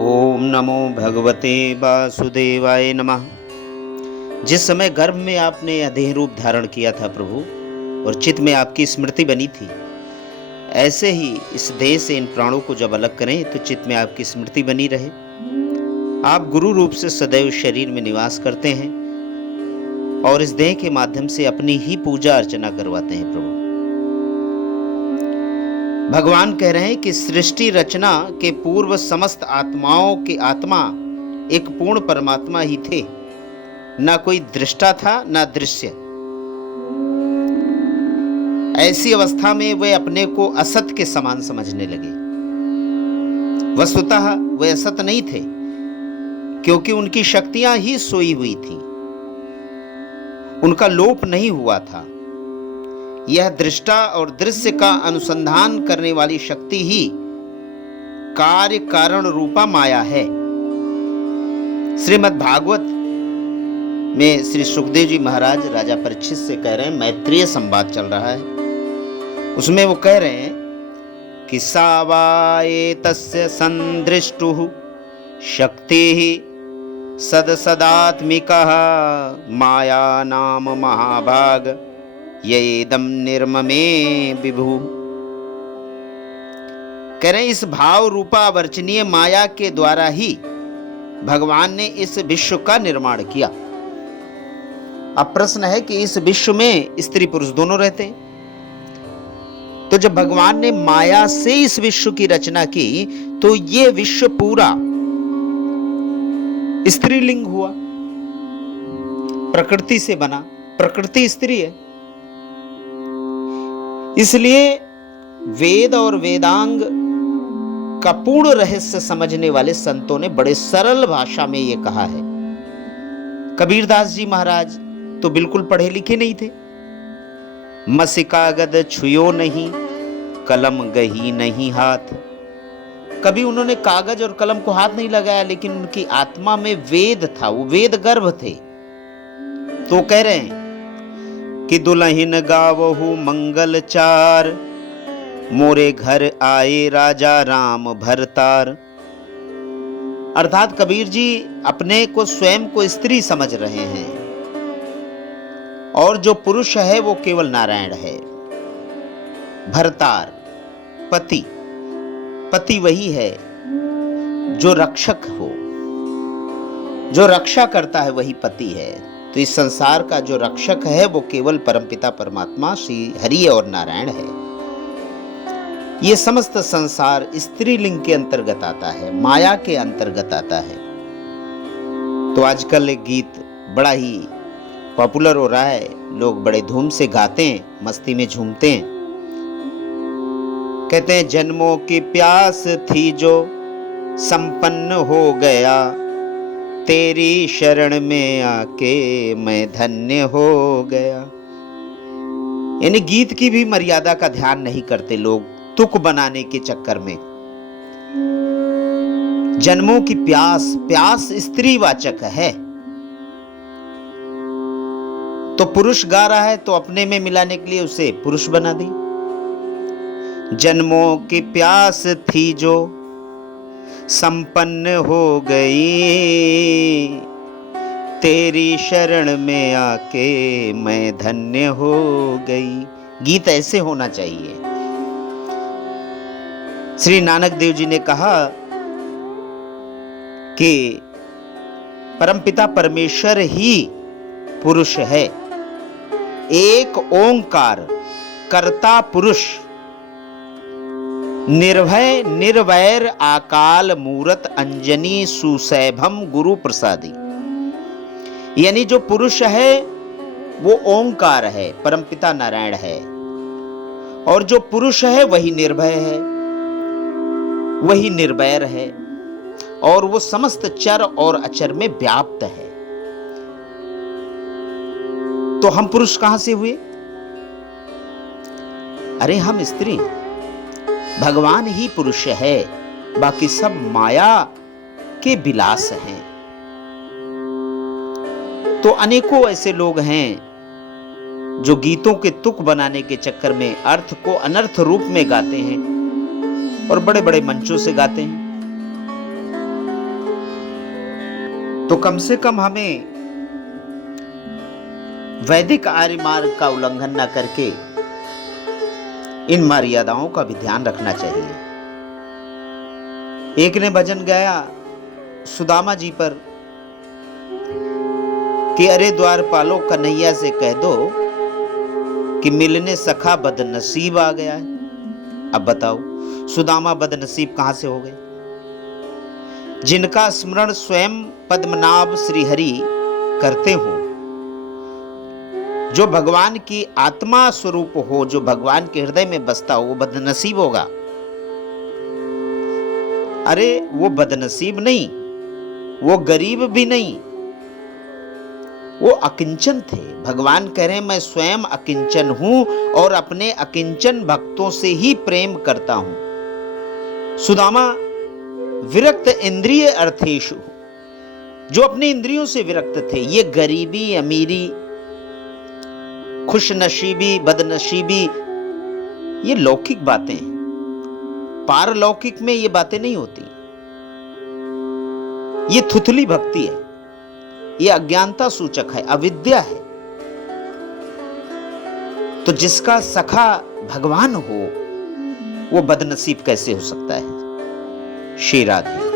ओम नमो भगवते वासुदेवाय नमः। जिस समय गर्भ में आपने यह देह रूप धारण किया था प्रभु, और चित्त में आपकी स्मृति बनी थी, ऐसे ही इस देह से इन प्राणों को जब अलग करें तो चित्त में आपकी स्मृति बनी रहे। आप गुरु रूप से सदैव शरीर में निवास करते हैं और इस देह के माध्यम से अपनी ही पूजा अर्चना करवाते हैं प्रभु। भगवान कह रहे हैं कि सृष्टि रचना के पूर्व समस्त आत्माओं के आत्मा एक पूर्ण परमात्मा ही थे, ना कोई दृष्टा था ना दृश्य। ऐसी अवस्था में वे अपने को असत के समान समझने लगे। वस्तुतः वे असत नहीं थे, क्योंकि उनकी शक्तियां ही सोई हुई थीं, उनका लोप नहीं हुआ था। यह दृष्टा और दृश्य का अनुसंधान करने वाली शक्ति ही कार्य कारण रूपा माया है। श्रीमद् भागवत में श्री सुखदेव जी महाराज राजा परीक्षित से कह रहे हैं, मैत्रेय संवाद चल रहा है, उसमें वो कह रहे हैं कि सावाये तस्य संदृष्टुः शक्तिः सदसदात्मिकः माया नाम महाभाग येदम निर्ममे विभु। कह रहे इस भाव रूपा वर्चनीय माया के द्वारा ही भगवान ने इस विश्व का निर्माण किया। अब प्रश्न है कि इस विश्व में स्त्री पुरुष दोनों रहते हैं, तो जब भगवान ने माया से इस विश्व की रचना की तो ये विश्व पूरा स्त्रीलिंग हुआ, प्रकृति से बना, प्रकृति स्त्री है। इसलिए वेद और वेदांग का पूर्ण रहस्य समझने वाले संतों ने बड़े सरल भाषा में यह कहा है। कबीरदास जी महाराज तो बिल्कुल पढ़े लिखे नहीं थे। मसी कागद छुयो नहीं, कलम गही नहीं हाथ। कभी उन्होंने कागज और कलम को हाथ नहीं लगाया, लेकिन उनकी आत्मा में वेद था, वो वेद गर्भ थे। तो कह रहे हैं कि दुल्हन गावहु मंगल चार, मोरे घर आए राजा राम भरतार। अर्थात कबीर जी अपने को स्वयं को स्त्री समझ रहे हैं, और जो पुरुष है वो केवल नारायण है। भरतार पति, पति वही है जो रक्षक हो, जो रक्षा करता है वही पति है। तो इस संसार का जो रक्षक है वो केवल परमपिता परमात्मा श्री हरि और नारायण है। ये समस्त संसार स्त्रीलिंग के अंतर्गत आता है, माया के अंतर्गत आता है। तो आजकल एक गीत बड़ा ही पॉपुलर हो रहा है, लोग बड़े धूम से गाते हैं, मस्ती में झूमते हैं। कहते हैं जन्मों की प्यास थी जो संपन्न हो गया, तेरी शरण में आके मैं धन्य हो गया। यानी गीत की भी मर्यादा का ध्यान नहीं करते लोग, तुक बनाने के चक्कर में। जन्मों की प्यास, प्यास स्त्रीवाचक है। तो पुरुष गा रहा है तो अपने में मिलाने के लिए उसे पुरुष बना दी। जन्मों की प्यास थी जो संपन्न हो गई, तेरी शरण में आके मैं धन्य हो गई। गीत ऐसे होना चाहिए। श्री नानक देव जी ने कहा कि परमपिता परमेश्वर ही पुरुष है। एक ओंकार कर्ता पुरुष, निर्भय निर्वैर आकाल मूरत अंजनी सुसैभम गुरु प्रसादी। यानी जो पुरुष है वो ओंकार है, परमपिता नारायण है, और जो पुरुष है वही निर्भय है, वही निर्वैर है, और वो समस्त चर और अचर में व्याप्त है। तो हम पुरुष कहां से हुए? अरे हम स्त्री। भगवान ही पुरुष है, बाकी सब माया के विलास हैं। तो अनेकों ऐसे लोग हैं जो गीतों के तुक बनाने के चक्कर में अर्थ को अनर्थ रूप में गाते हैं और बड़े बड़े मंचों से गाते हैं। तो कम से कम हमें वैदिक आर्य मार्ग का उल्लंघन न करके इन मर्यादाओं का भी ध्यान रखना चाहिए। एक ने भजन गाया सुदामा जी पर कि अरे द्वारपालो कन्हैया से कह दो कि मिलने सखा बदनसीब आ गया है। अब बताओ सुदामा बदनसीब कहां से हो गए? जिनका स्मरण स्वयं पद्मनाभ श्रीहरि करते हो, जो भगवान की आत्मा स्वरूप हो, जो भगवान के हृदय में बसता हो, वो बदनसीब होगा। अरे वो बदनसीब नहीं, वो गरीब भी नहीं, वो अकिंचन थे। भगवान कह रहे हैं मैं स्वयं अकिंचन हूं और अपने अकिंचन भक्तों से ही प्रेम करता हूं। सुदामा विरक्त इंद्रिय अर्थेषु, जो अपने इंद्रियों से विरक्त थे। ये गरीबी, अमीरी, खुशनसीबी, बदनसीबी, ये लौकिक बातें हैं। पारलौकिक में ये बातें नहीं होती। ये थुथली भक्ति है, ये अज्ञानता सूचक है, अविद्या है। तो जिसका सखा भगवान हो वो बदनसीब कैसे हो सकता है? श्री राधे।